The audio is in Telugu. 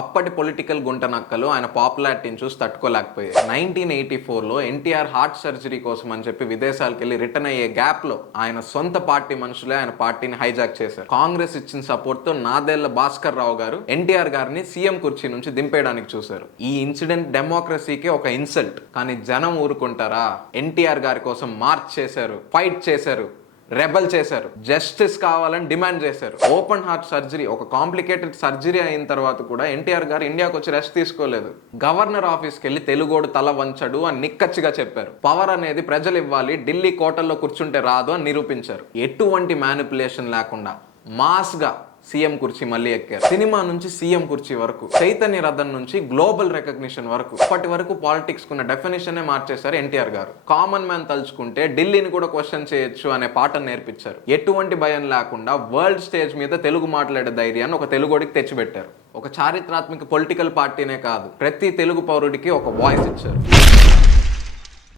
అప్పటి పొలిటికల్ గుంటనక్కలు ఆయన పాపులారిటీని చూసి తట్టుకోలేకపోయాయి. 1984లో ఎన్టీఆర్ హార్ట్ సర్జరీ కోసం అని చెప్పి విదేశాలకు వెళ్ళి రిటర్న్ అయ్యే గ్యాప్ లో ఆయన సొంత పార్టీ మనుషులే ఆయన పార్టీని హైజాక్ చేశారు. కాంగ్రెస్ ఇచ్చిన సపోర్ట్ తో నాదెళ్ల భాస్కర్ రావు గారు ఎన్టీఆర్ గారిని సీఎం కుర్చీ నుంచి దింపేయడానికి చూశారు. ఈ ఇన్సిడెంట్ డెమోక్రసీకి ఒక ఇన్సల్ట్. కానీ జనం ఊరుకుంటారా? ఎన్టీఆర్ గారి కోసం మార్చ్ చేశారు, ఫైట్ చేశారు, రెబల్ చేశారు, జస్టిస్ కావాలని డిమాండ్ చేశారు. ఓపెన్ హార్ట్ సర్జరీ, ఒక కాంప్లికేటెడ్ సర్జరీ అయిన తర్వాత కూడా ఎన్టీఆర్ గారు ఇండియాకి వచ్చి రెస్ట్ తీసుకోలేదు. గవర్నర్ ఆఫీస్కి వెళ్ళి తెలుగోడు తల వంచడు అని నిక్కచ్చిగా చెప్పారు. పవర్ అనేది ప్రజలు ఇవ్వాలి, ఢిల్లీ కోటల్లో కూర్చుంటే రాదు అని నిరూపించారు. ఎటువంటి మ్యానిపులేషన్ లేకుండా మాస్ గా సీఎం కుర్చీ మళ్ళీ ఎక్కారు. సినిమా నుంచి సీఎం కుర్చీ వరకు, చైతన్య రథం నుంచి గ్లోబల్ రికగ్నిషన్ వరకు, ఇప్పటి వరకు పాలిటిక్స్ కున్న డెఫినేషనే మార్చేశారు ఎన్టీఆర్ గారు. కామన్ మ్యాన్ తలుచుకుంటే ఢిల్లీని కూడా క్వశ్చన్ చేయొచ్చు అనే పాఠం నేర్పించారు. ఎటువంటి భయం లేకుండా వరల్డ్ స్టేజ్ మీద తెలుగు మాట్లాడే ధైర్యాన్ని ఒక తెలుగోడికి తెచ్చిపెట్టారు. ఒక చారిత్రాత్మక పొలిటికల్ పార్టీనే కాదు, ప్రతి తెలుగు పౌరుడికి ఒక వాయిస్ ఇచ్చారు.